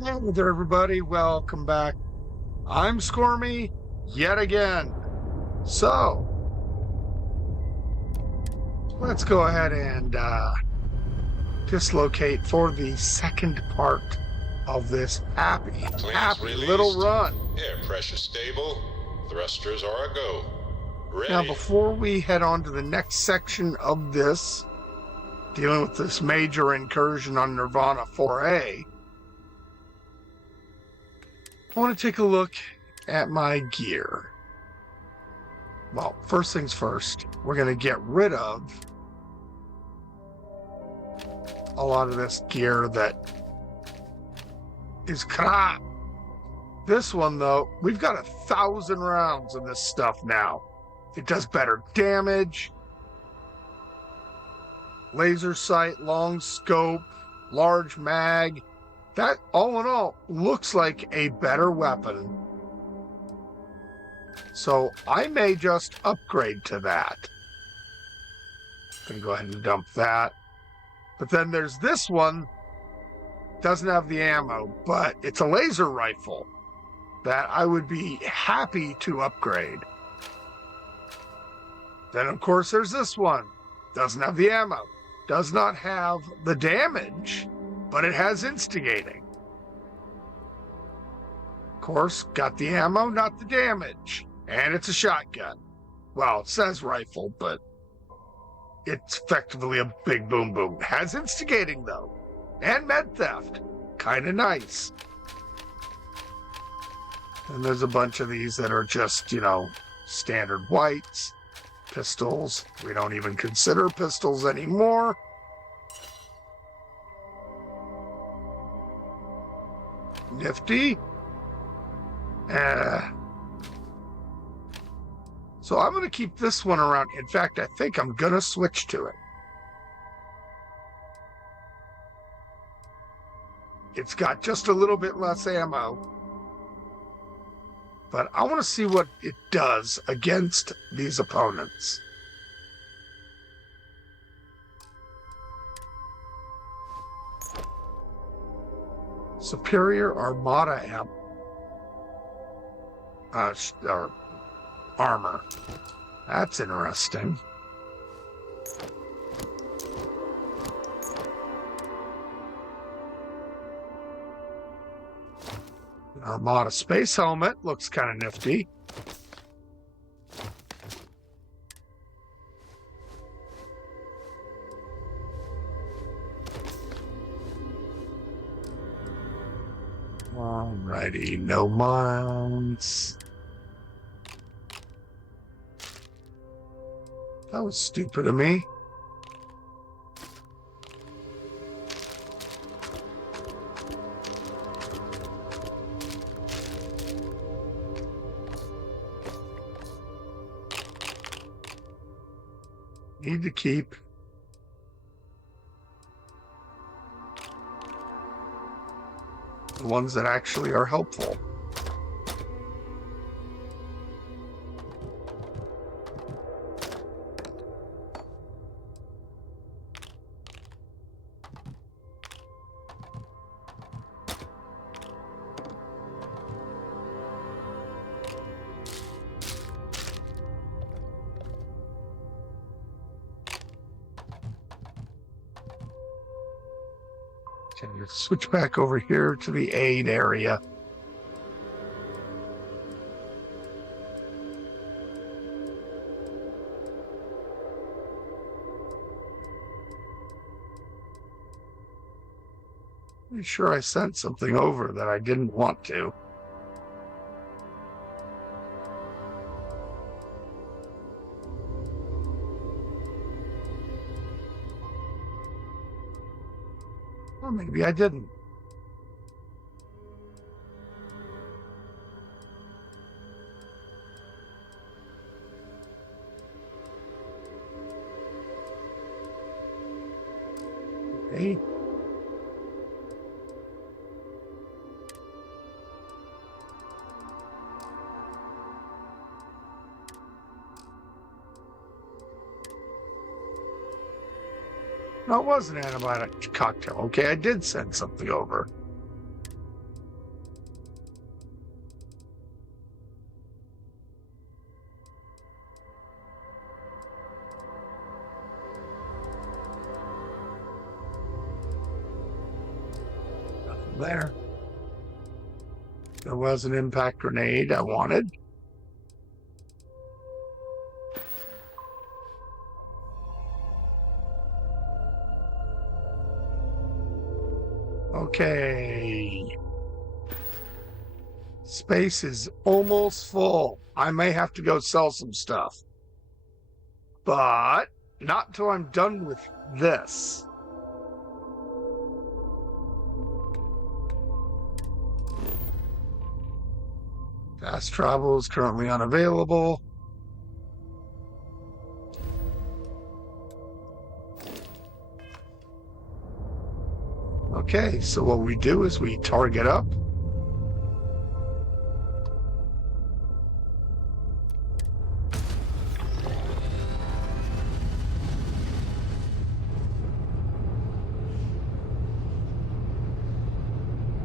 Hello there, everybody. Welcome back. I'm Scormey yet again. So, let's go ahead and dislocate for the second part of this happy little Released. run. Air pressure stable. Thrusters are a go. Now, Ready. before we head on to the next section of this, dealing with this major incursion on Nirvana 4A, I want to take a look at my gear. Well, first things first, we're going to get rid of a lot of this gear that is crap. This one, though, we've got 1,000 rounds of this stuff now. It does better damage, laser sight, long scope, large mag. That, all in all, looks like a better weapon. So I may just upgrade to that. Gonna go ahead and dump that. But then there's this one. Doesn't have the ammo, but it's a laser rifle that I would be happy to upgrade. Then, of course, there's this one. Doesn't have the ammo. Does not have the damage, but it has instigating. Of course, got the ammo, not the damage. And it's a shotgun. Well, it says rifle, but it's effectively a big boom boom. Has instigating, though. And med theft. Kind of nice. And there's a bunch of these that are just, standard whites. Pistols. We don't even consider pistols anymore. Nifty. So I'm going to keep this one around. In fact, I think I'm going to switch to it. It's got just a little bit less ammo. But I want to see what it does against these opponents. Superior Armada armor. That's interesting. Armada space helmet looks kind of nifty. Alrighty, no mounts. That was stupid of me. Need to keep the ones that actually are helpful. Okay, let's switch back over here to the aid area. Pretty sure I sent something over that I didn't want to. Or maybe I didn't. Okay. No, it was an antibiotic cocktail. Okay, I did send something over. There. There was an impact grenade I wanted. Okay. Space is almost full. I may have to go sell some stuff. But not until I'm done with this. Fast travel is currently unavailable. Okay, so what we do is we target up.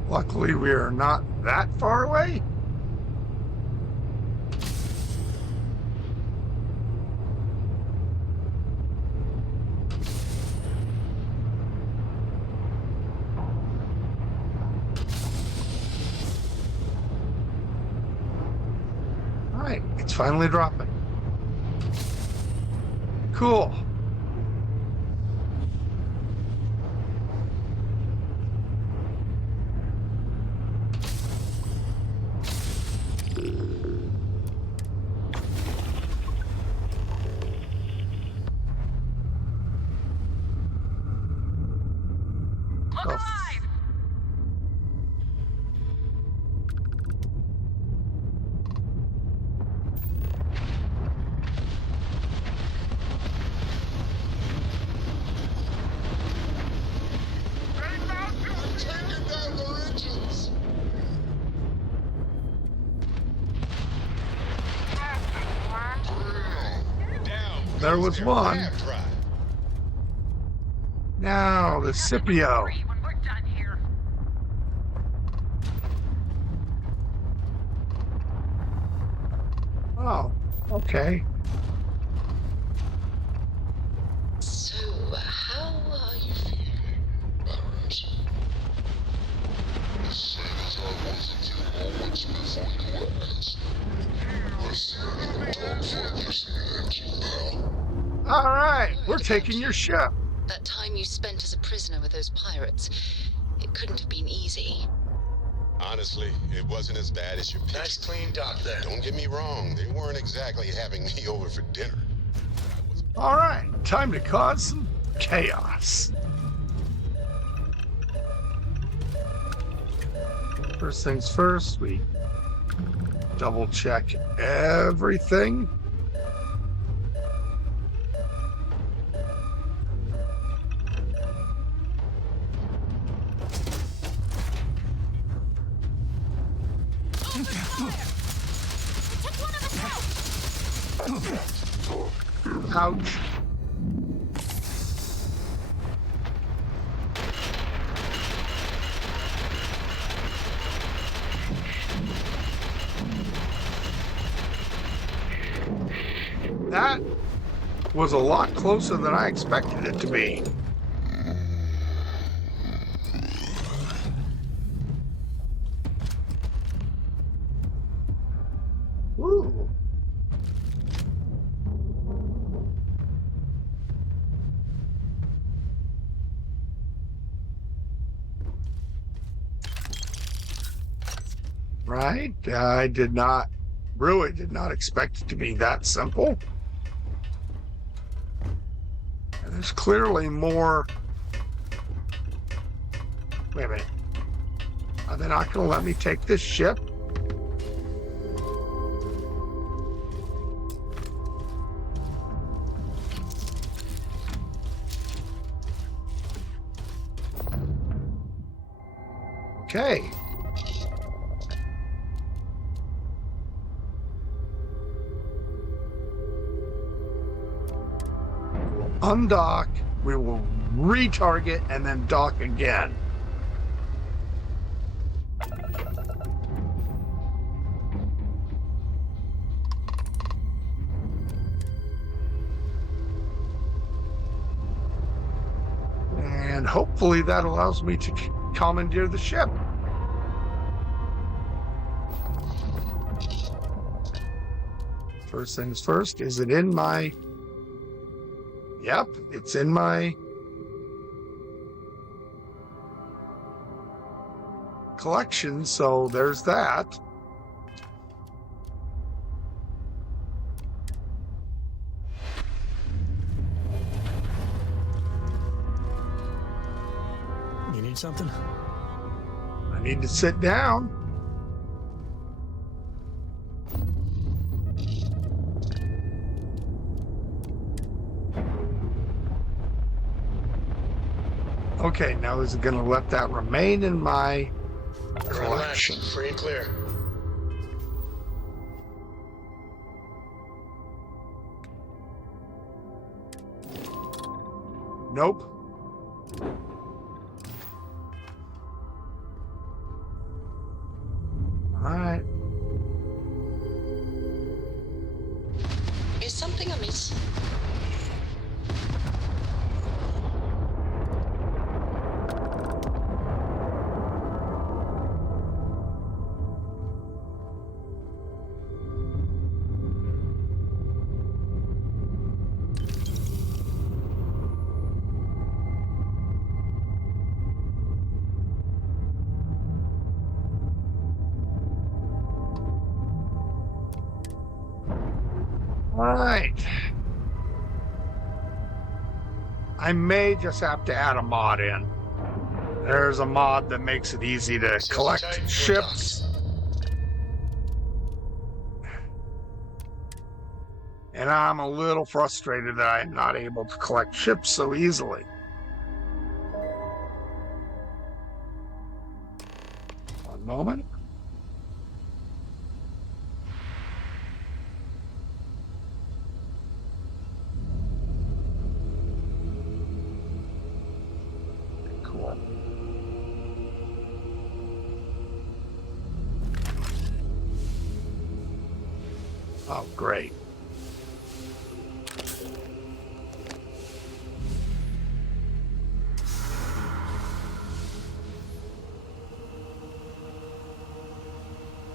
Luckily, we are not that far away. All right, it's finally dropping. Cool. Look alive! I'm taking down their engines! Down. There was Their one. nav drive. Now, the Scipio. When we're done here. Oh, okay. So, how are you feeling, Barons. The same as I was a few moments before you asked. I see you dogfight using an engine now. All right, we're taking your ship. That time you spent as a prisoner with those pirates, it couldn't have been easy. Honestly, it wasn't as bad as you pictured. Nice clean dock there. Don't get me wrong, they weren't exactly having me over for dinner. All right, time to cause some chaos. First things first, we double check everything. Ouch. That was a lot closer than I expected it to be. Woo. Right? I really did not expect it to be that simple. And there's clearly more. Wait a minute. Are they not going to let me take this ship? Okay. Undock, we will retarget and then dock again. And hopefully that allows me to commandeer the ship. First things first, is it in my... Yep, it's in my... collection, so there's that. You need something? I need to sit down. Okay, now is it going to let that remain in my collection? Relax. Free and clear. Nope. Alright. Is something amiss? Alright. I may just have to add a mod in. There's a mod that makes it easy to collect ships. And I'm a little frustrated that I'm not able to collect ships so easily. One moment. Cool. Oh, great.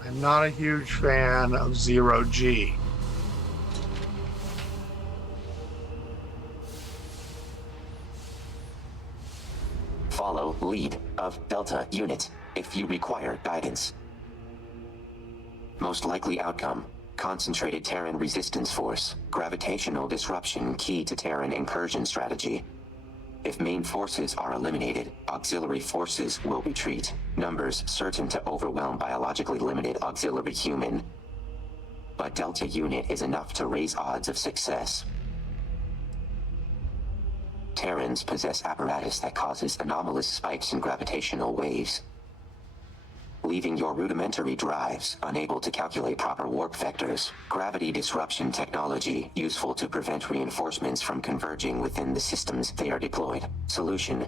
I'm not a huge fan of Zero G. Follow lead of Delta Unit if you require guidance. Most likely outcome: concentrated Terran resistance force. Gravitational disruption key to Terran incursion strategy. If main forces are eliminated, auxiliary forces will retreat. Numbers certain to overwhelm biologically limited auxiliary human. But Delta Unit is enough to raise odds of success. Terrans possess apparatus that causes anomalous spikes in gravitational waves, leaving your rudimentary drives unable to calculate proper warp vectors. Gravity disruption technology useful to prevent reinforcements from converging within the systems they are deployed. Solution: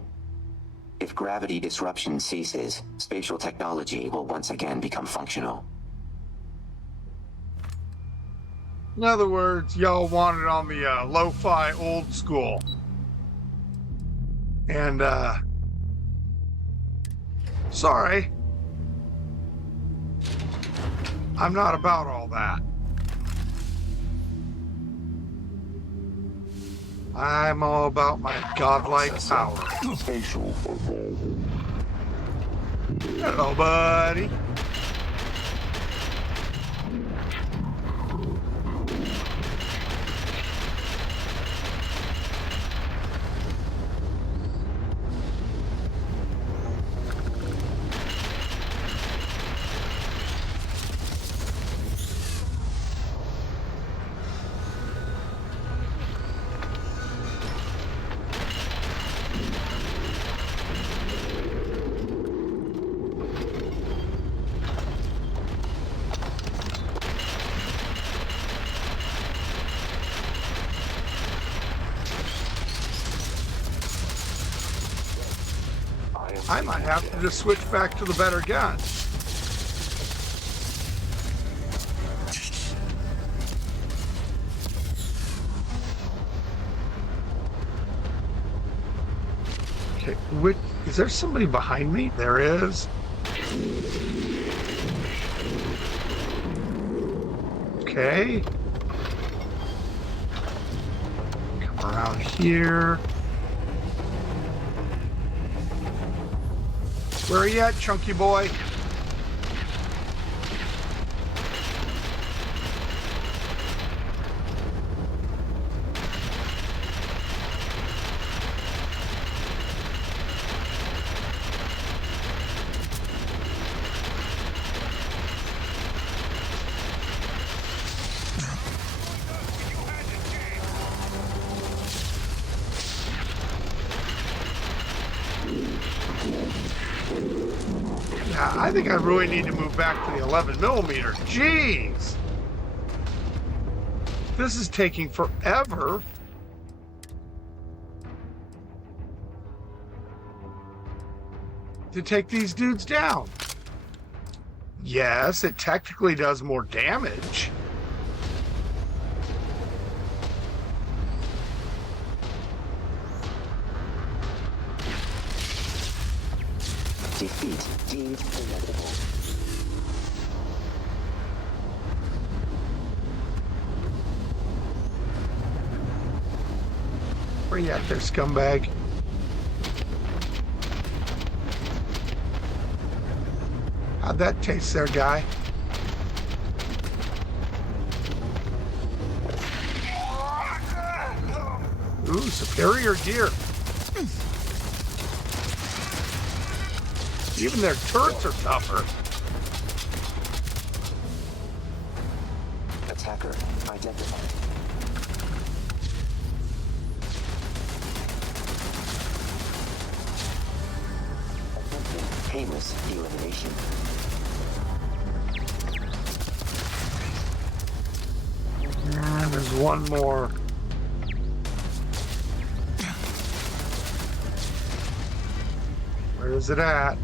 if gravity disruption ceases, spatial technology will once again become functional. In other words, y'all want it on the lo-fi old school. And, sorry. I'm not about all that. I'm all about my godlike power. Spatial evolving. Hello, buddy. I might have to just switch back to the better gun. Okay, is there somebody behind me? There is. Okay. Around here. Where are you at, chunky boy? Yeah, I think I really need to move back to the 11mm. Jeez! This is taking forever. To take these dudes down. Yes, it technically does more damage. Defeat deemed inevitable. Where you at there, scumbag? How'd that taste there, guy? Ooh, superior gear. Even their turrets are tougher. Attacker identified. Painless elimination. And there's one more. Where is it at?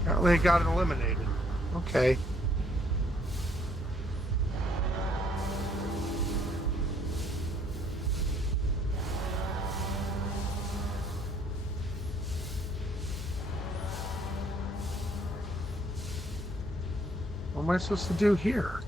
Apparently it got eliminated. Okay. What am I supposed to do here?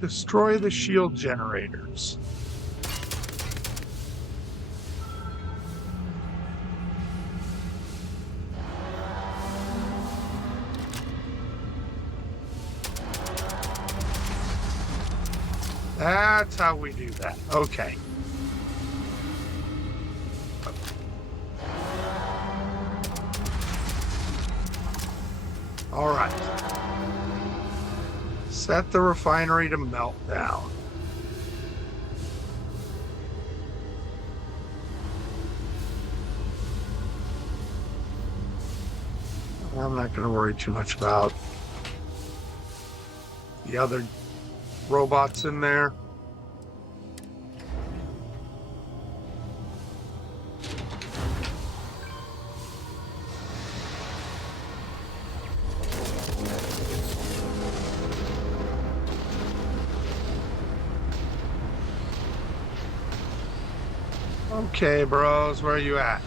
Destroy the shield generators. That's how we do that. Okay. All right. Set the refinery to melt down. I'm not going to worry too much about the other robots in there. Okay, bros, where are you at?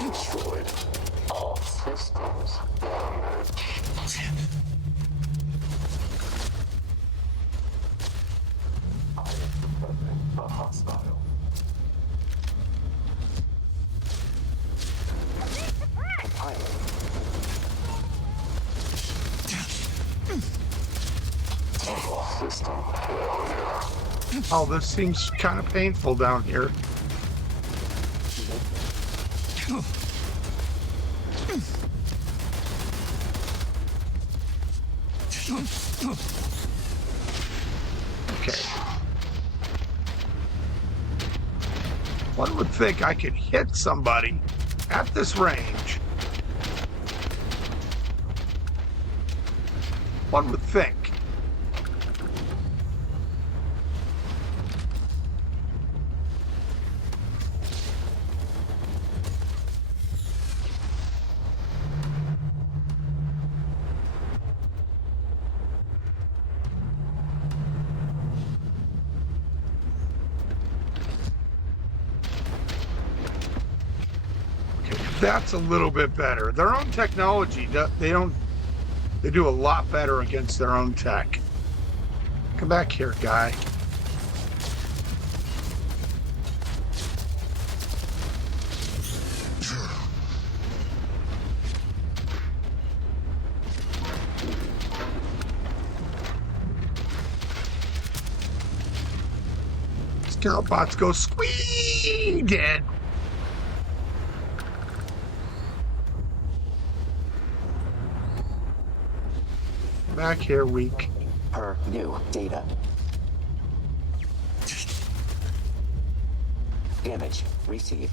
Destroyed. All systems damaged. I am defending the hostile. System failure. Oh, this seems kind of painful down here. Okay. One would think I could hit somebody at this range. One would think. That's a little bit better. Their own technology, they do a lot better against their own tech. Come back here, guy. Scout bots go squee dead. Back here, weak. Per new data. Damage received.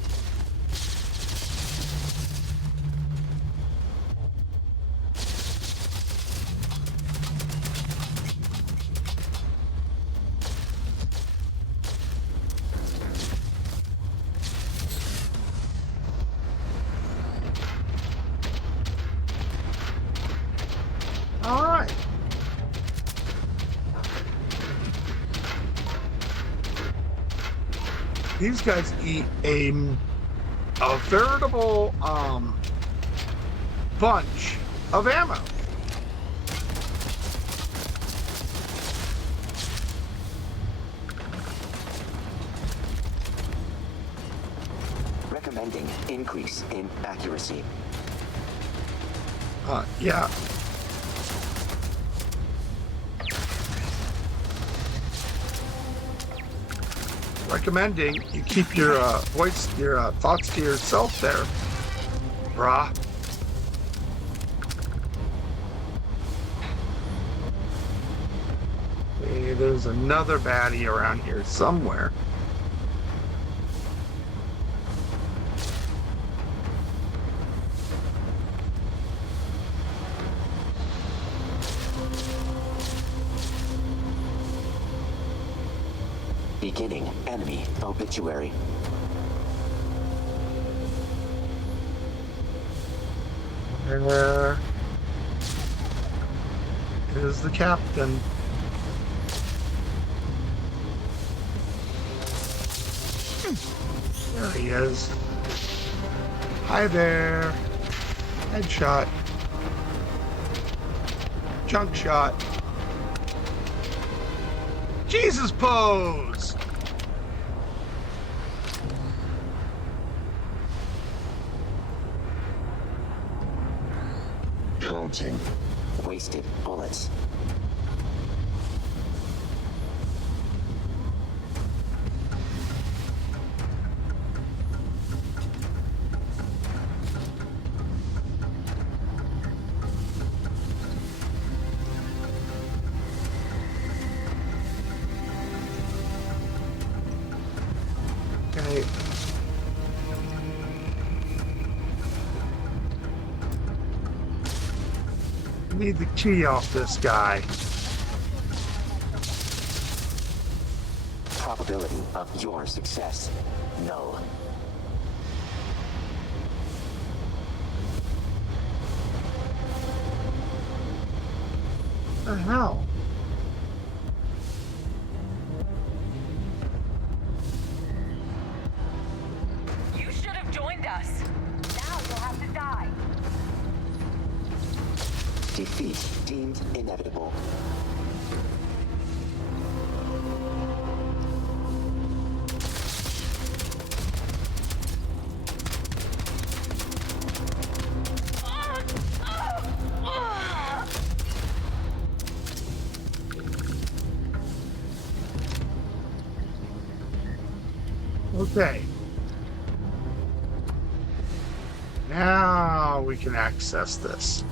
All right. These guys eat a veritable bunch of ammo. Recommending increase in accuracy. Yeah. Recommending you keep your thoughts to yourself there, brah. Hey, there's another baddie around here somewhere. Beginning enemy obituary. There is the captain. There he is. Hi there. Headshot. Junk shot. Jesus pose! Counting. Wasted bullets. Okay. Need the key off this guy. Probability of your success. Null. What the hell? You should have joined us. Now you'll have to die. Defeat deemed inevitable. Okay. Now we can access this.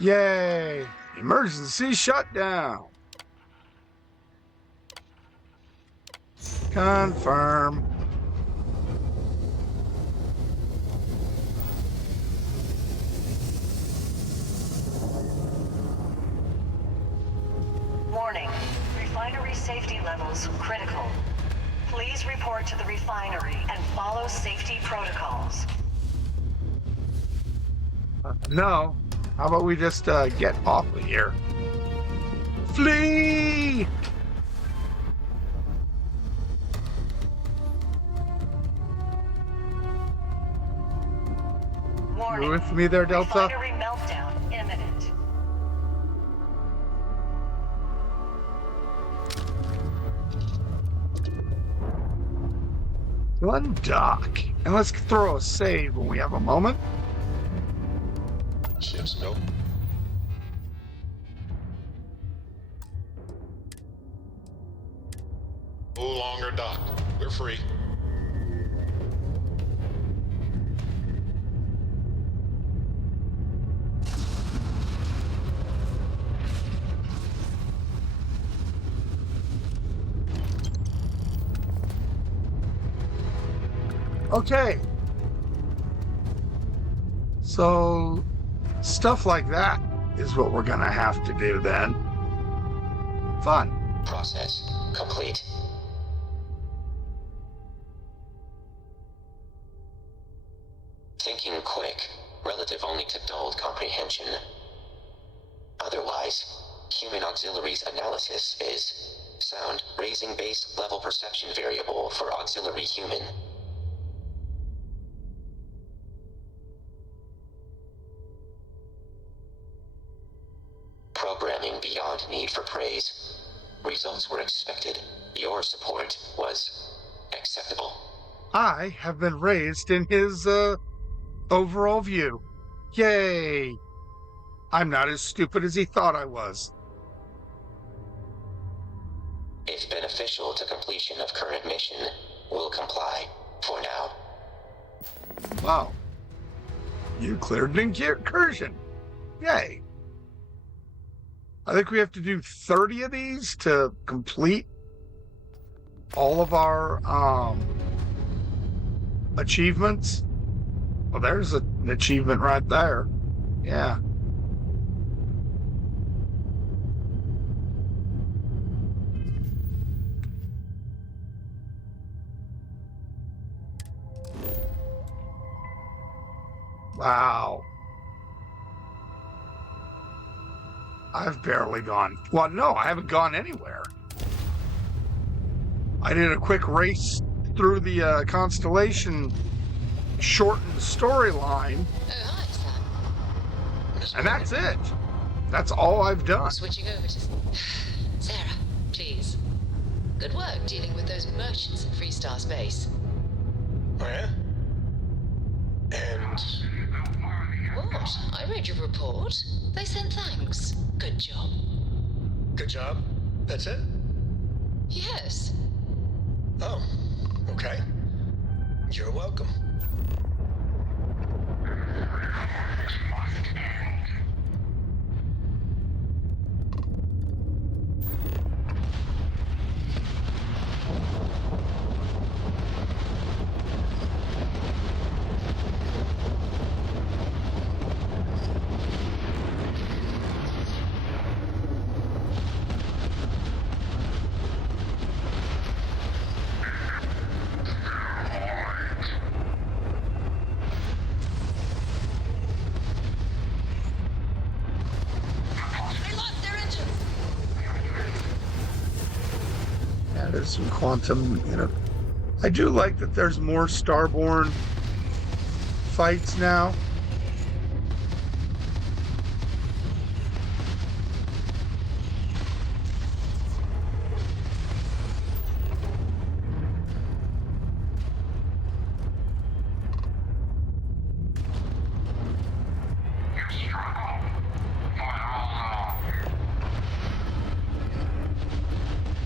Yay! Emergency shutdown. Confirm. Warning. Refinery safety levels critical. Please report to the refinery and follow safety protocols. No. How about we just get off of here? Flee! Warning. You with me there, Delta? Refinery meltdown imminent. Undock. And let's throw a save when we have a moment. Ship's go. No longer docked. We're free. Okay. So, stuff like that is what we're gonna have to do then. Fun. Process complete. Thinking quick, relative only to dulled comprehension. Otherwise, human auxiliaries analysis is sound raising base level perception variable for auxiliary human. Programming beyond need for praise. Results were expected. Your support was acceptable. I have been raised in his, overall view. Yay! I'm not as stupid as he thought I was. If beneficial to completion of current mission, will comply for now. Wow. You cleared an incursion. Yay. I think we have to do 30 of these to complete all of our achievements. Well, there's an achievement right there. Yeah. Wow. I've barely gone. Well, no, I haven't gone anywhere. I did a quick race through the Constellation shortened storyline, Oh, hi, Sam. and that's it. That's all I've done. Switching over to Sarah, please. Good work dealing with those merchants in Freestar Space. Oh, yeah? And What? I read your report. They sent thanks. Good job. good job. That's it? Yes. Oh, okay. You're welcome. They lost their engines. Yeah, there's some quantum, I do like that there's more Starborn fights now.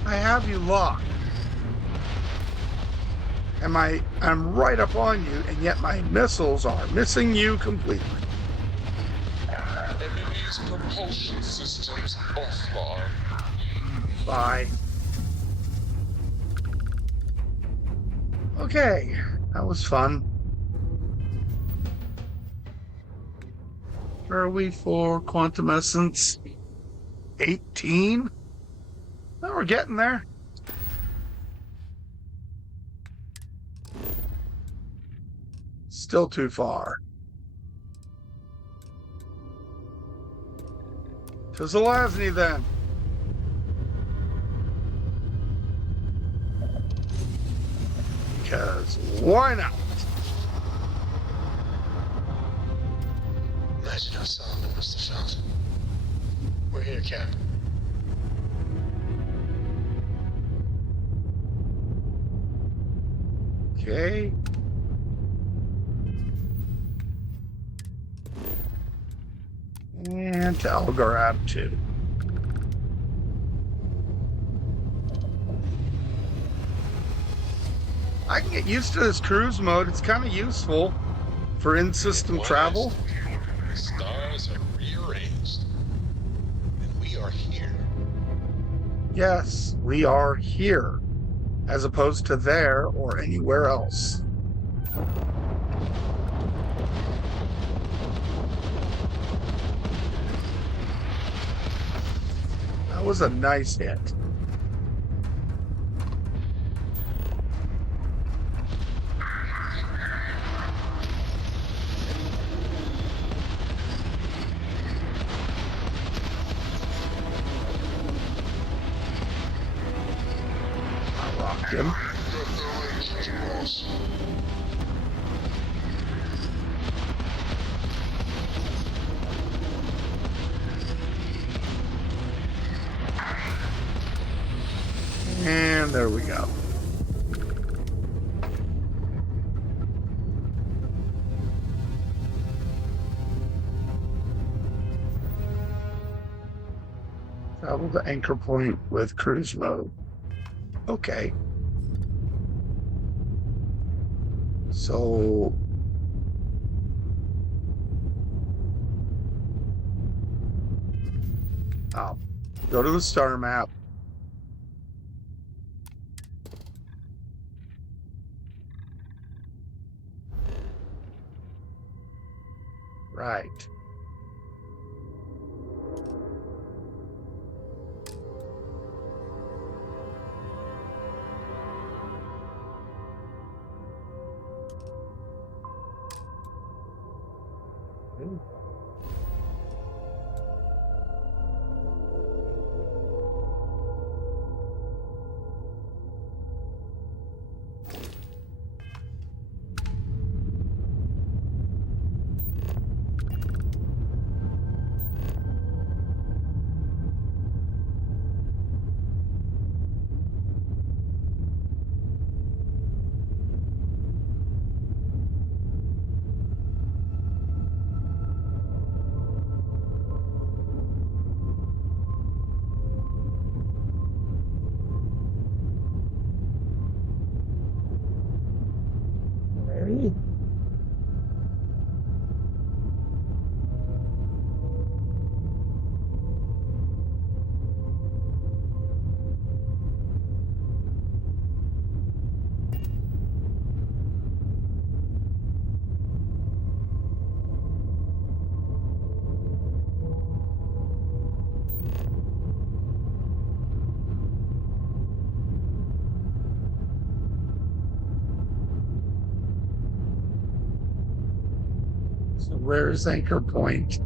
I have you locked. And I'm right up on you, and yet my missiles are missing you completely. Enemies propulsion systems offline. Bye. Okay, that was fun. Where are we for quantum essence? 18? Oh, we're getting there. Still too far. To Zelazny then. Because why not? Imagine how Solomon must have felt. We're here, Cap. Okay. And to Algarab too. I can get used to this cruise mode. It's kind of useful for in-system travel. The stars have rearranged. And we are here. Yes, we are here, as opposed to there or anywhere else. That was a nice hit. I rocked him. Got no engines, boss. And there we go. Travel to anchor point with cruise mode. Okay. So go to the star map. Right. Ready? So where's anchor point?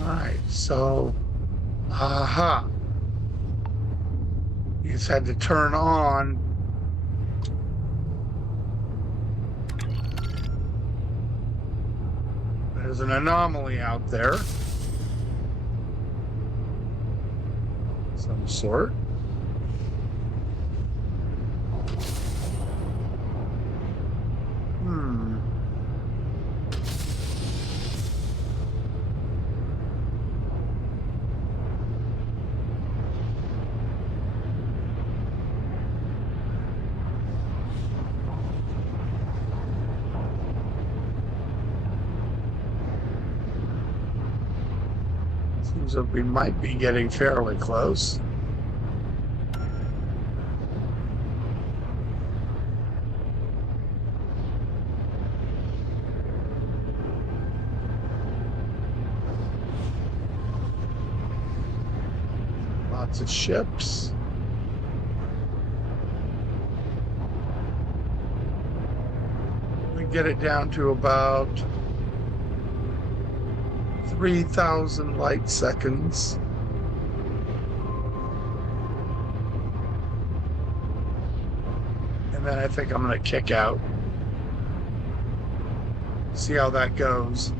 Alright, so aha. You just had to turn on there's an anomaly out there. Some sort. Seems like we might be getting fairly close. Lots of ships. We get it down to about 3,000 light seconds. And then I think I'm going to kick out. See how that goes.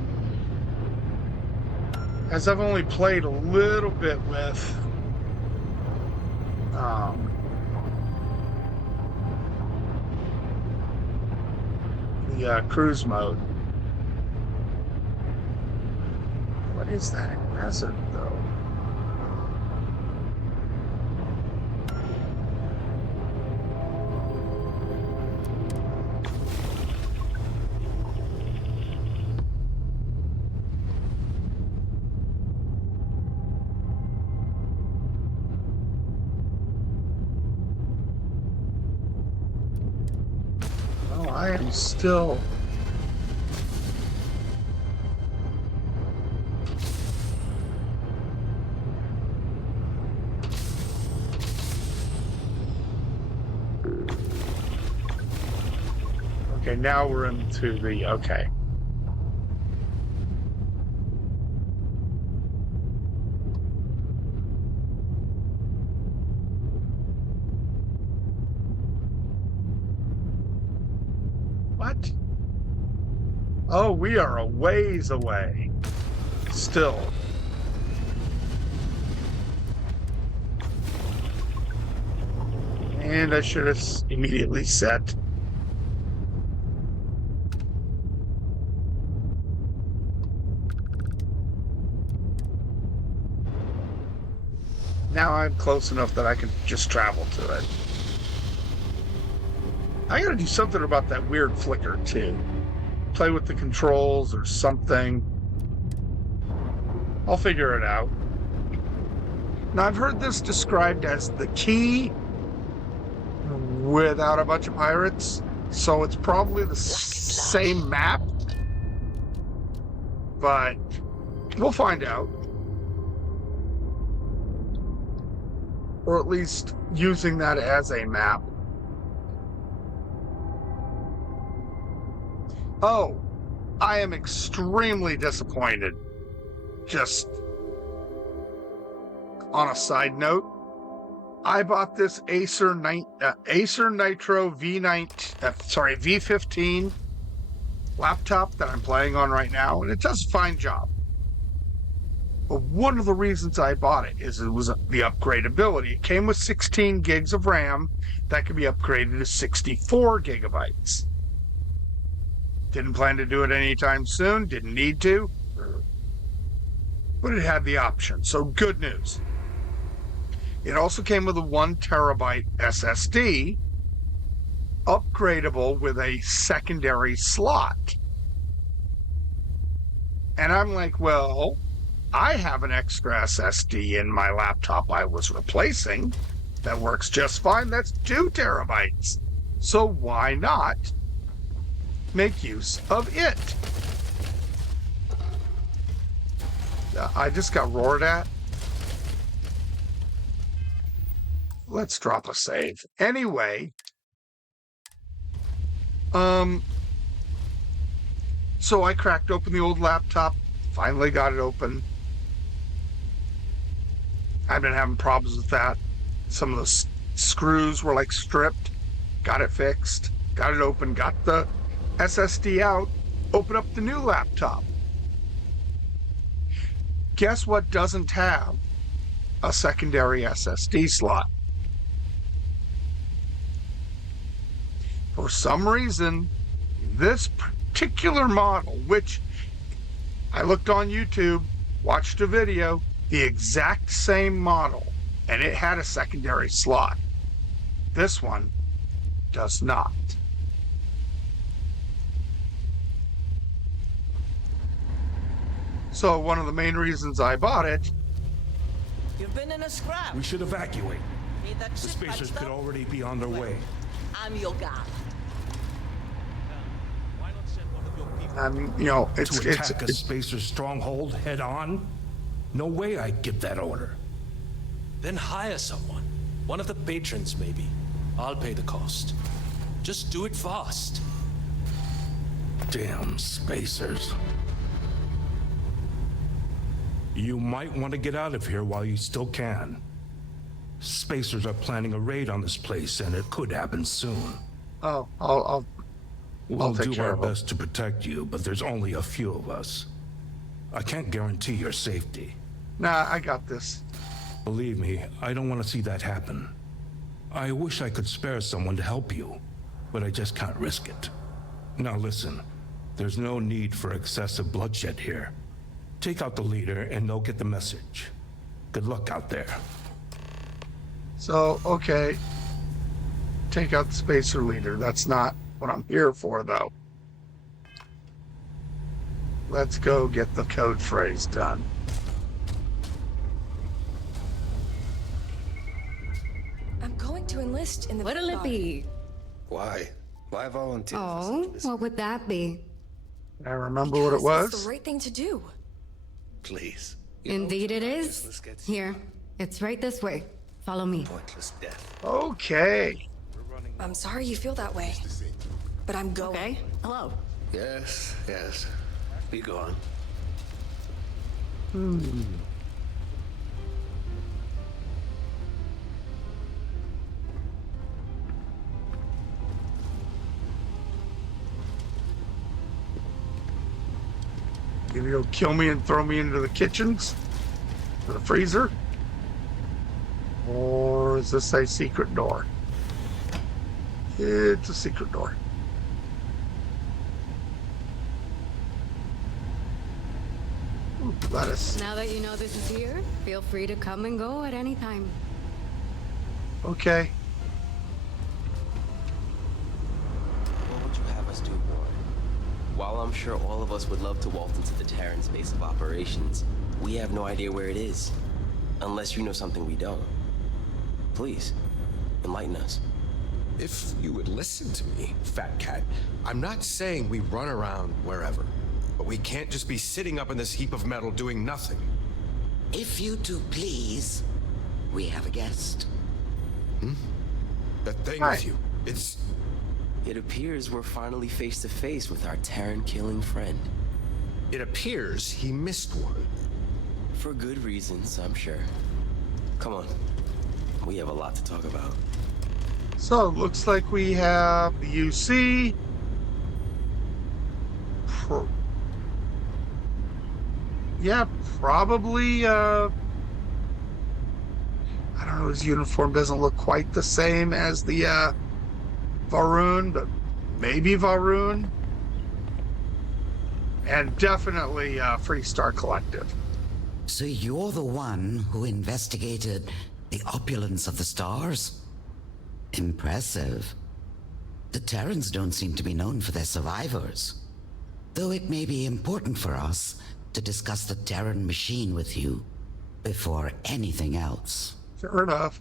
As I've only played a little bit with the cruise mode. What is that hazard, though? Oh, I am still... Okay, now we're into the... Okay. What? Oh, we are a ways away. Still. And I should have immediately set. Now I'm close enough that I can just travel to it. I gotta do something about that weird flicker too. Play with the controls or something. I'll figure it out. Now I've heard this described as the key without a bunch of pirates. So it's probably the same map. But we'll find out. Or at least using that as a map. Oh, I am extremely disappointed. Just on a side note, I bought this Acer Nitro V15 laptop that I'm playing on right now, and it does a fine job. But one of the reasons I bought it is it was the upgradability. It came with 16 gigs of RAM that could be upgraded to 64 gigabytes. Didn't plan to do it anytime soon, didn't need to, but it had the option, so good news. It also came with a 1 terabyte SSD, upgradable with a secondary slot. And I'm like, well, I have an extra SSD in my laptop I was replacing that works just fine. That's 2 terabytes. So why not make use of it? I just got roared at. Let's drop a save. Anyway, so I cracked open the old laptop, finally got it open. I've been having problems with that. Some of the screws were like stripped. Got it fixed. Got it open. Got the SSD out. Open up the new laptop. Guess what doesn't have a secondary SSD slot? For some reason, this particular model, which I looked on YouTube, watched a video, the exact same model, and it had a secondary slot. This one does not. So one of the main reasons I bought it You've been in a scrap. We should evacuate. Need that The ship spacers patched could up? already be on their way. I'm your guy. Why not send one of your people I mean, you know, to attack a spacer stronghold head on? No way I'd give that order. Then hire someone. One of the patrons, maybe. I'll pay the cost. Just do it fast. Damn spacers. You might want to get out of here while you still can. Spacers are planning a raid on this place, and it could happen soon. Oh, I'll We'll take do care our of it. best to protect you, but there's only a few of us. I can't guarantee your safety. Nah, I got this. Believe me, I don't want to see that happen. I wish I could spare someone to help you, but I just can't risk it. Now listen, there's no need for excessive bloodshed here. Take out the leader and they'll get the message. Good luck out there. So, okay. Take out the spacer leader. That's not what I'm here for, though. Let's go get the code phrase done. I'm going to enlist in the... What'll it be? Why? Why volunteer? Oh, what would that be? I remember what it It's was. the right thing to do. Please. Indeed it is. Here, it's right this way. Follow me. Pointless death. Okay. I'm sorry you feel that way, but I'm going. Okay, hello. Yes, yes. Be gone. You gonna go kill me and throw me into the kitchens? To the freezer? Or is this a secret door? It's a secret door. Ooh, lettuce. Now that you know this is here, feel free to come and go at any time. Okay. What would you have us do, Warren? While I'm sure all of us would love to waltz into the Terran's base of operations, we have no idea where it is. Unless you know something we don't. Please, enlighten us. If you would listen to me, Fat Cat, I'm not saying we run around wherever. But we can't just be sitting up in this heap of metal doing nothing. If you two please, we have a guest. That thing Hi. with you, it's... It appears we're finally face to face with our Terran-killing friend. It appears he missed one. For good reasons, I'm sure. Come on. We have a lot to talk about. So it looks like we have the UC. Yeah, probably, I don't know, his uniform doesn't look quite the same as the, Varun, but maybe Varun. And definitely, Freestar Collective. So you're the one who investigated the opulence of the stars? Impressive. The Terrans don't seem to be known for their survivors. Though it may be important for us to discuss the Terran machine with you before anything else. Fair enough.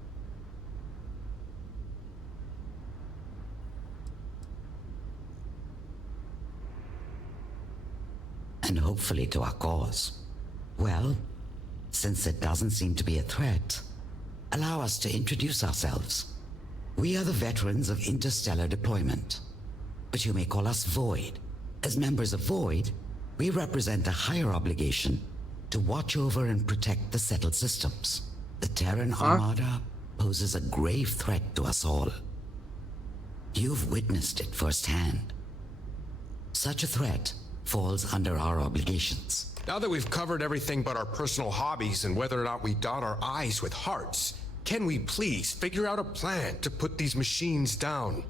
And hopefully to our cause. Well, since it doesn't seem to be a threat, allow us to introduce ourselves. We are the veterans of interstellar deployment, but you may call us Void. As members of Void, we represent a higher obligation to watch over and protect the settled systems. The Terran Armada poses a grave threat to us all. You've witnessed it firsthand. Such a threat falls under our obligations. Now that we've covered everything but our personal hobbies and whether or not we dot our I's with hearts, can we please figure out a plan to put these machines down?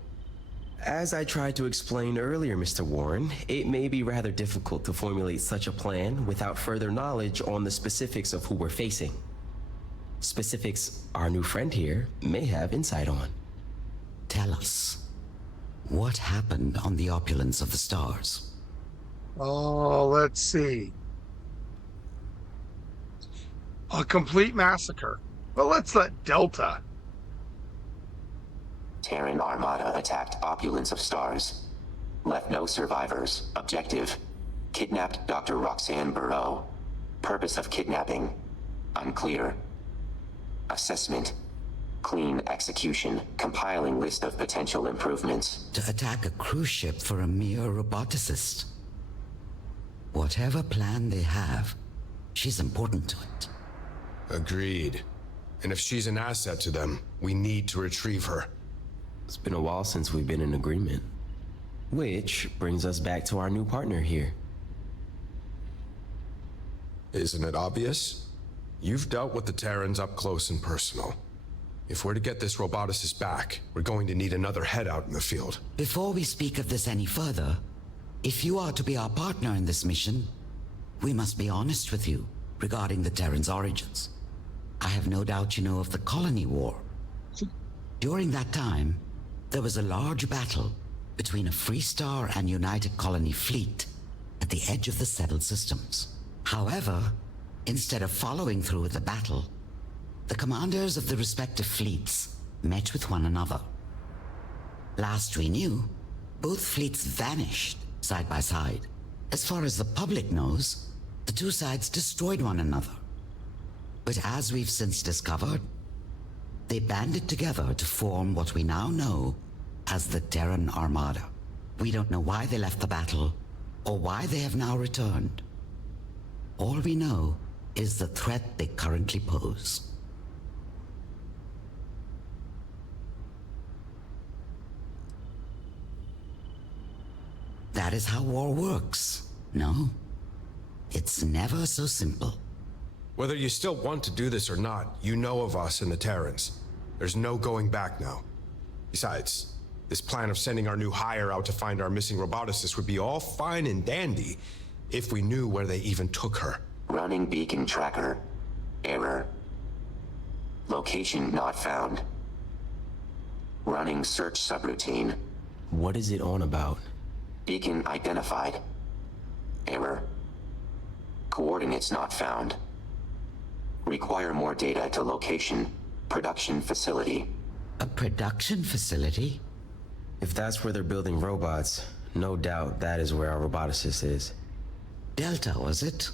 As I tried to explain earlier, Mr. Warren, it may be rather difficult to formulate such a plan without further knowledge on the specifics of who we're facing. Specifics our new friend here may have insight on. Tell us, what happened on the opulence of the stars? Oh, let's see. A complete massacre. But let's let Delta. Terran Armada attacked Opulence of Stars. Left no survivors. Objective: kidnapped Dr. Roxanne Burrow. Purpose of kidnapping: unclear. Assessment: clean execution. Compiling list of potential improvements. To attack a cruise ship for a mere roboticist. Whatever plan they have, she's important to it. Agreed. And if she's an asset to them, we need to retrieve her. It's been a while since we've been in agreement. Which brings us back to our new partner here. Isn't it obvious? You've dealt with the Terrans up close and personal. If we're to get this roboticist back, we're going to need another head out in the field. Before we speak of this any further, if you are to be our partner in this mission, we must be honest with you regarding the Terrans' origins. I have no doubt you know of the Colony War. During that time, there was a large battle between a Freestar and United Colony fleet at the edge of the settled systems. However, instead of following through with the battle, the commanders of the respective fleets met with one another. Last we knew, both fleets vanished side by side. As far as the public knows, the two sides destroyed one another. But as we've since discovered, they banded together to form what we now know as the Terran Armada. We don't know why they left the battle, or why they have now returned. All we know is the threat they currently pose. That is how war works, no? It's never so simple. Whether you still want to do this or not, you know of us and the Terrans. There's no going back now. Besides, this plan of sending our new hire out to find our missing roboticist would be all fine and dandy if we knew where they even took her. Running beacon tracker. Error. Location not found. Running search subroutine. What is it on about? Beacon identified. Error. Coordinates not found. Require more data to location. Production facility. A production facility? If that's where they're building robots, no doubt that is where our roboticist is. Delta, was it?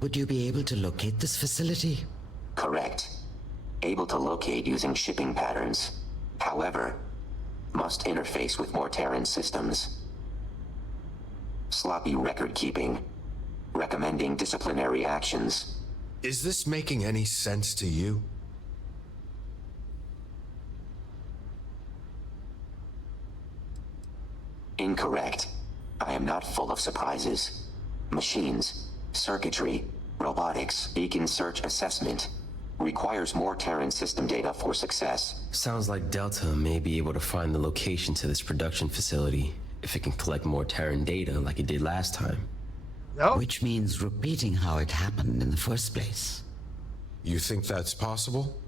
Would you be able to locate this facility? Correct. Able to locate using shipping patterns. However, must interface with more Terran systems. Sloppy record keeping. Recommending disciplinary actions. Is this making any sense to you? Incorrect. I am not full of surprises. Machines, circuitry, robotics, beacon search assessment. Requires more Terran system data for success. Sounds like Delta may be able to find the location to this production facility if it can collect more Terran data like it did last time. Nope. Which means repeating how it happened in the first place. You think that's possible?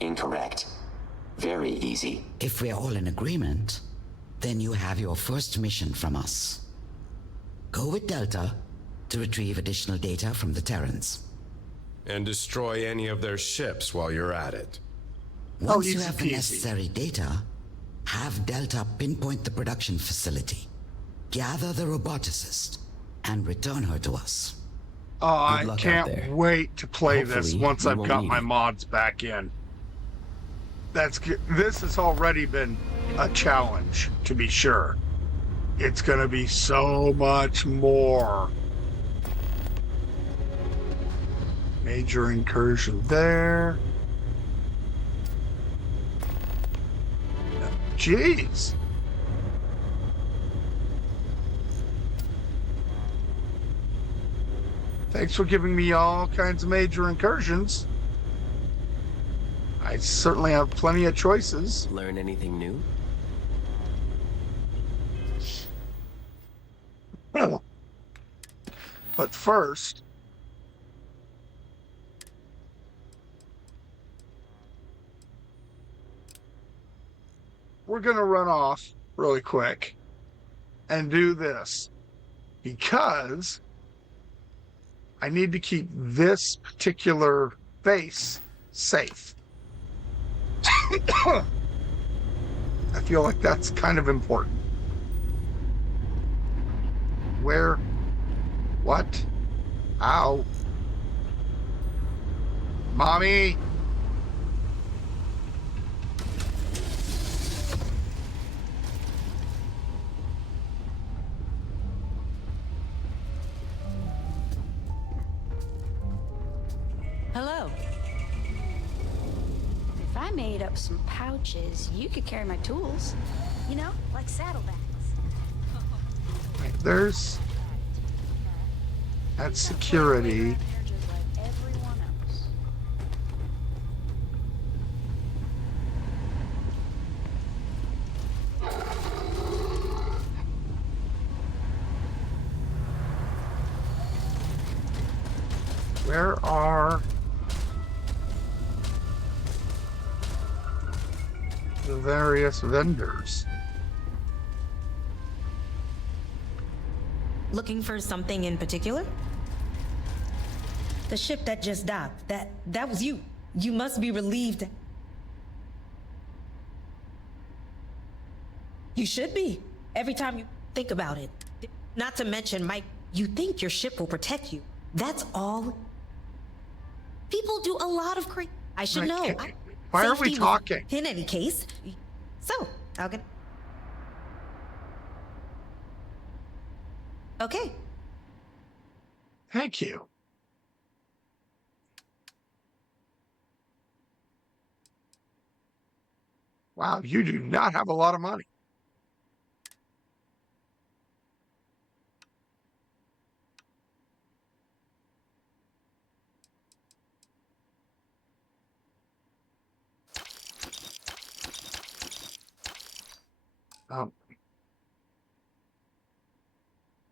Incorrect. Very easy. If we're all in agreement, then you have your first mission from us. Go with Delta to retrieve additional data from the Terrans. And destroy any of their ships while you're at it. Once you easy have the peasy. necessary data, have Delta pinpoint the production facility, gather the roboticist, and return her to us. Oh, I luck out can't there. wait to play this Hopefully, once we I've won't got need my it. mods back in. This has already been a challenge, to be sure. It's gonna be so much more. Major incursion there. Jeez. Thanks for giving me all kinds of major incursions. I certainly have plenty of choices. Learn anything new? But first, we're gonna run off really quick and do this because I need to keep this particular base safe. I feel like that's kind of important. Where? What? Ow. Mommy! Hello. If I made up some pouches, you could carry my tools. You know, like saddlebags. There's... That's security. Where are the various vendors? Looking for something in particular? The ship that just docked, that was you. You must be relieved. You should be, every time you think about it. Not to mention, Mike, you think your ship will protect you. That's all. People do a lot of I should know. Why are we Safety talking? In any case. So, how can... Okay. Thank you. Wow, you do not have a lot of money.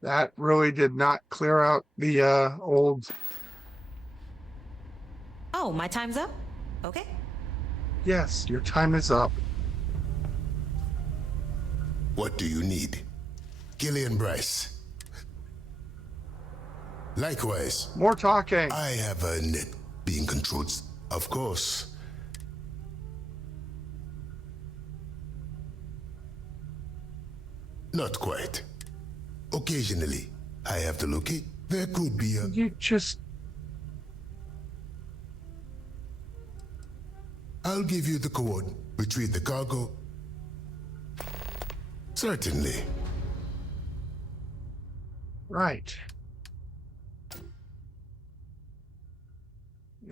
That really did not clear out the old... Oh, my time's up? Okay. Yes, your time is up. What do you need? Gillian Bryce. Likewise. More talking. I have a net being controlled, of course. Not quite. Occasionally, I have to locate. There could be a... You just... I'll give you the code. Retrieve the cargo. Certainly. Right.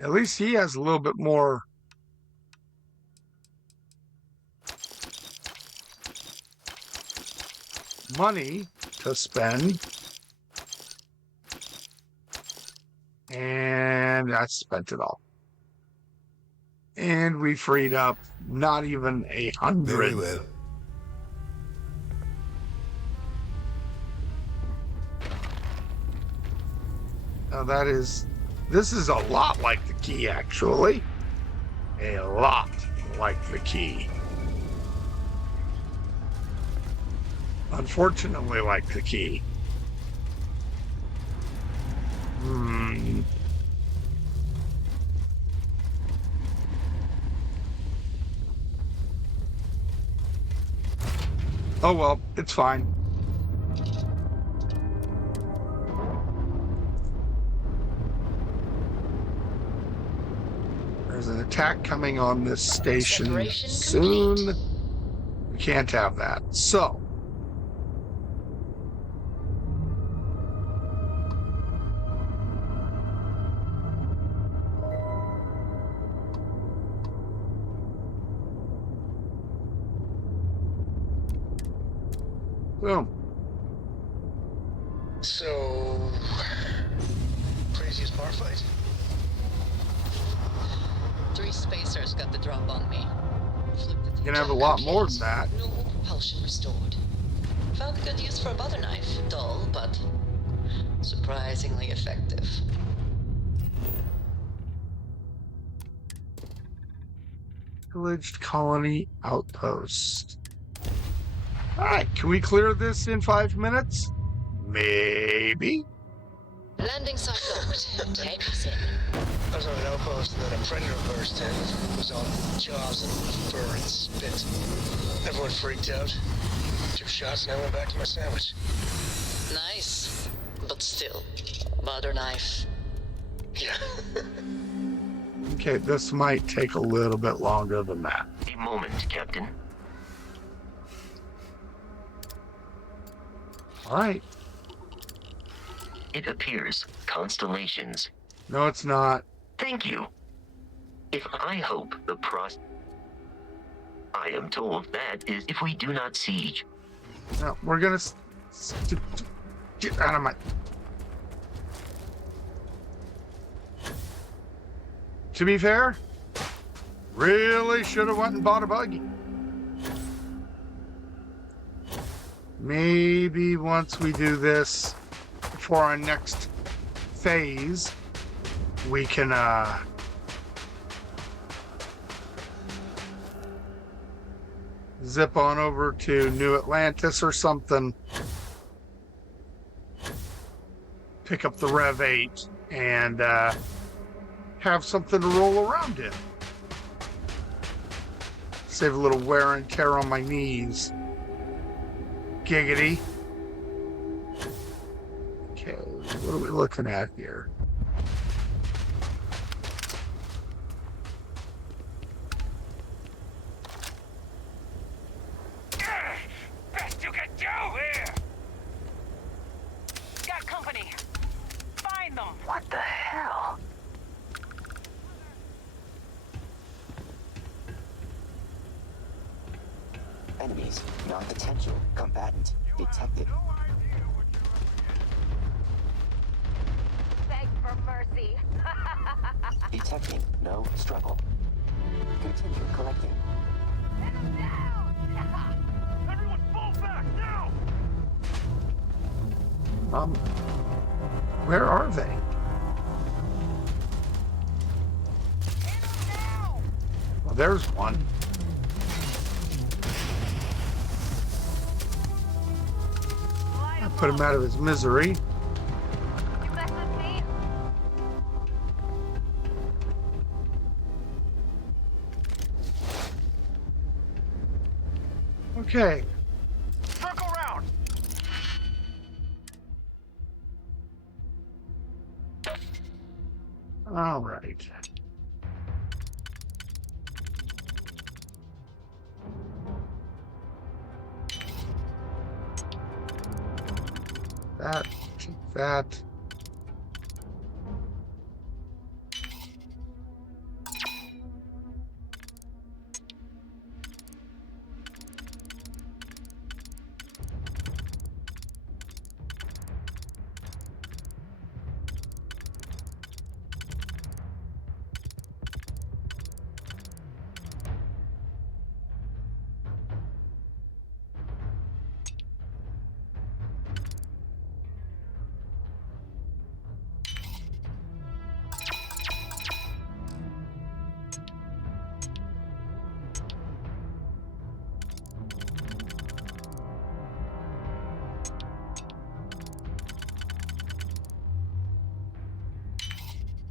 At least he has a little bit more... money to spend. And I spent it all. And we freed up not even 100. Very well. Now that is... This is a lot like the key, actually. A lot like the key. Unfortunately, like the key. Oh well, it's fine. There's an attack coming on this station Separation soon. complete. We can't have that. So. Boom. So, craziest bar fight? 3 spacers got the drop on me. Flipped it. You're gonna have a lot more than that. No propulsion restored. Found good use for a butter knife. Dull, but surprisingly effective. Pillaged colony outpost. Alright, can we clear this in 5 minutes? Maybe. Landing site locked. Take us in. I was on an outpost and then a predator burst in. It was all jaws and fur and spit. Everyone freaked out. 2 shots and I went back to my sandwich. Nice. But still, butter knife. Yeah. Okay, this might take a little bit longer than that. A moment, Captain. All right. It appears constellations. No, it's not. Thank you. If I hope the process... I am told that is if we do not see each... No, we're gonna... Get out of my... To be fair, really should have went and bought a buggy. Maybe once we do this for our next phase, we can zip on over to New Atlantis or something, pick up the Rev 8 and have something to roll around in. Save a little wear and tear on my knees. Giggity. Okay, what are we looking at here? Best you can do here! Got company. Find them. What the hell? Enemies, non-potential, combatant, detected. Beg for mercy. Detecting, no struggle. Continue collecting. Everyone fall back now! Where are they? Well, there's one. I put him out of his misery. You mess with me? Okay. Circle round. All right. That, that.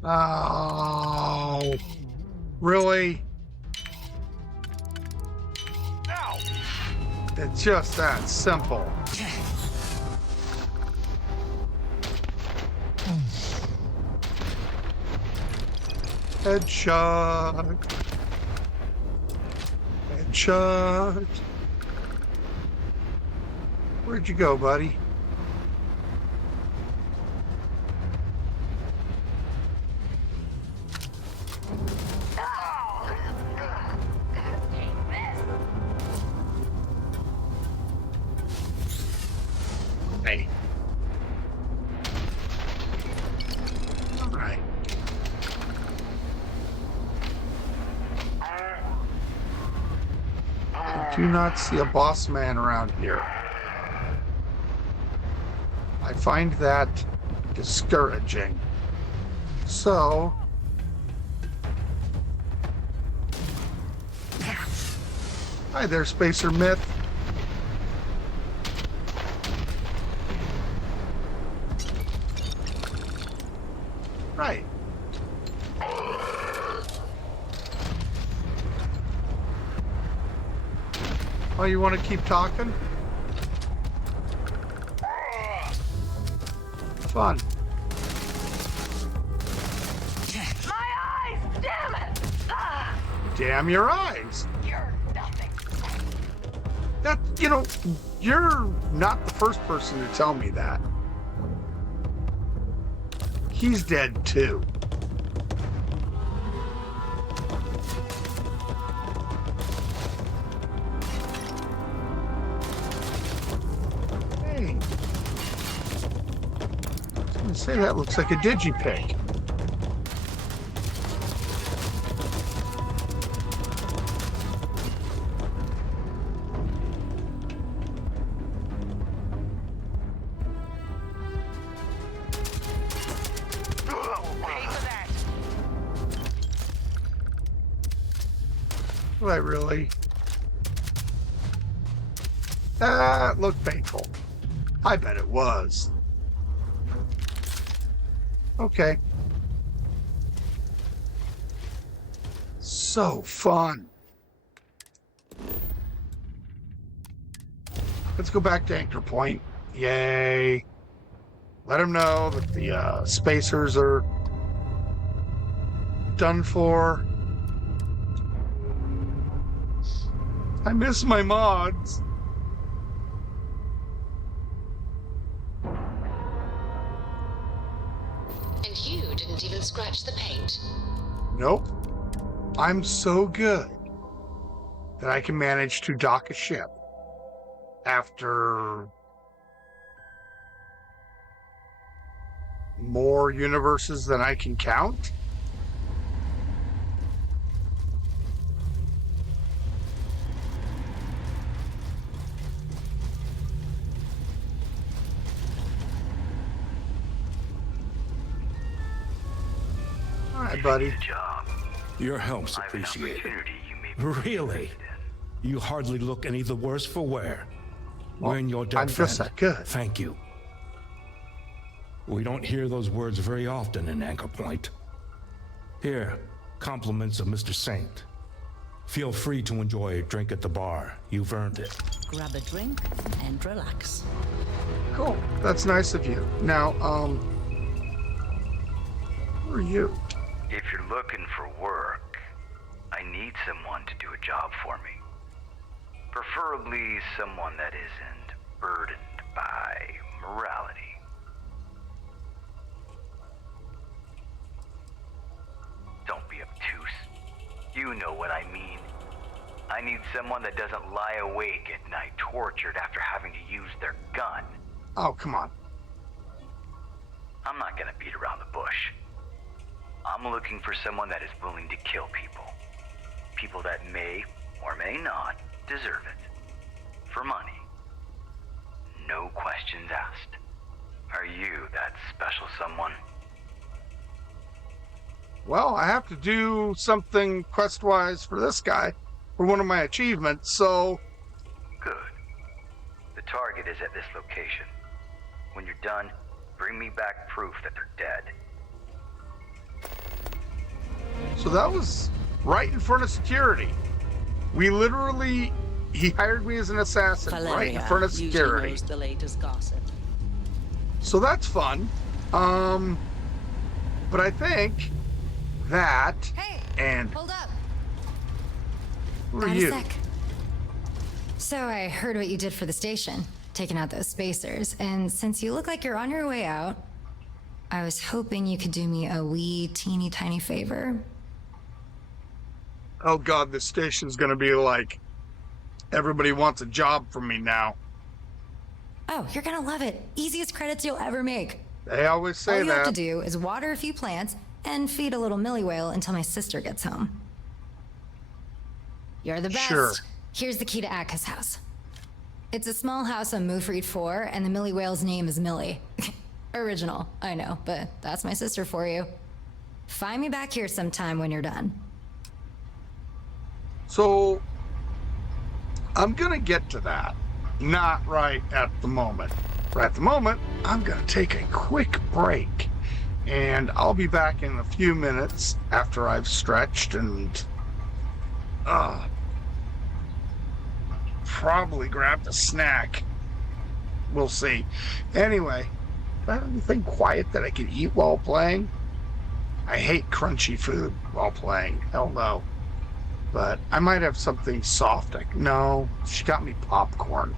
Oh, really? Now. It's just that simple. Headshot. Headshot. Where'd you go, buddy? Hey. All right. I do not see a boss man around here. I find that discouraging. So, hi there, Spacer Myth. Right. Oh, you want to keep talking? Fun. My eyes! Damn it! Ah, Damn your eyes. you're nothing. That, you know, you're not the first person to tell me that. He's dead too. Hey. I was gonna say that looks like a digipig. Right, really? That looked painful. I bet it was. Okay. So fun. Let's go back to Anchor Point. Yay. Let them know that the spacers are done for. I miss my mods. And you didn't even scratch the paint. Nope. I'm so good that I can manage to dock a ship after more universes than I can count. All right, buddy. Your help's appreciated. Really? You hardly look any the worse for wear. Wearing your dead I'm just friend. that good. Thank you. We don't hear those words very often in Anchor Point. Here, compliments of Mr. Saint. Feel free to enjoy a drink at the bar. You've earned it. Grab a drink and relax. Cool. That's nice of you. Now, who are you? If you're looking for work, I need someone to do a job for me. Preferably someone that isn't burdened by morality. Don't be obtuse. You know what I mean. I need someone that doesn't lie awake at night tortured after having to use their gun. Oh, come on. I'm not gonna beat around the bush. I'm looking for someone that is willing to kill people. People that may or may not deserve it. For money. No questions asked. Are you that special someone? Well, I have to do something quest-wise for this guy, for one of my achievements, so... Good. The target is at this location. When you're done, bring me back proof that they're dead. So that was right in front of security. We literally... He hired me as an assassin right in front of security. Knows the latest gossip. So that's fun. But I think that... Hey, and hold up. Who are Got you? a sec. So I heard what you did for the station, taking out those spacers, and since you look like you're on your way out, I was hoping you could do me a wee teeny tiny favor. Oh god, this station's gonna be like... Everybody wants a job from me now. Oh, you're gonna love it. Easiest credits you'll ever make. They always say All you that. have to do is water a few plants and feed a little millie whale until my sister gets home. You're the best. Sure. Here's the key to Aka's house. It's a small house on Mufreed 4, and the millie whale's name is Millie. Original, I know, but that's my sister for you. Find me back here sometime when you're done. So, I'm gonna get to that. Not right at the moment. Right at the moment, I'm gonna take a quick break. And I'll be back in a few minutes after I've stretched and probably grabbed a snack. We'll see. Anyway, anything quiet that I can eat while playing? I hate crunchy food while playing. Hell no. But I might have something soft. No, she got me popcorn.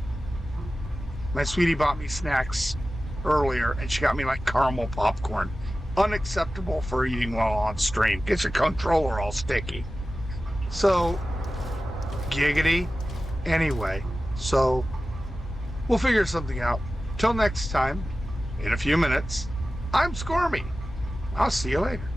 My sweetie bought me snacks earlier, and she got me like caramel popcorn. Unacceptable for eating while on stream. Gets your controller all sticky. So, giggity. Anyway, so we'll figure something out. Till next time, in a few minutes, I'm Scormey. I'll see you later.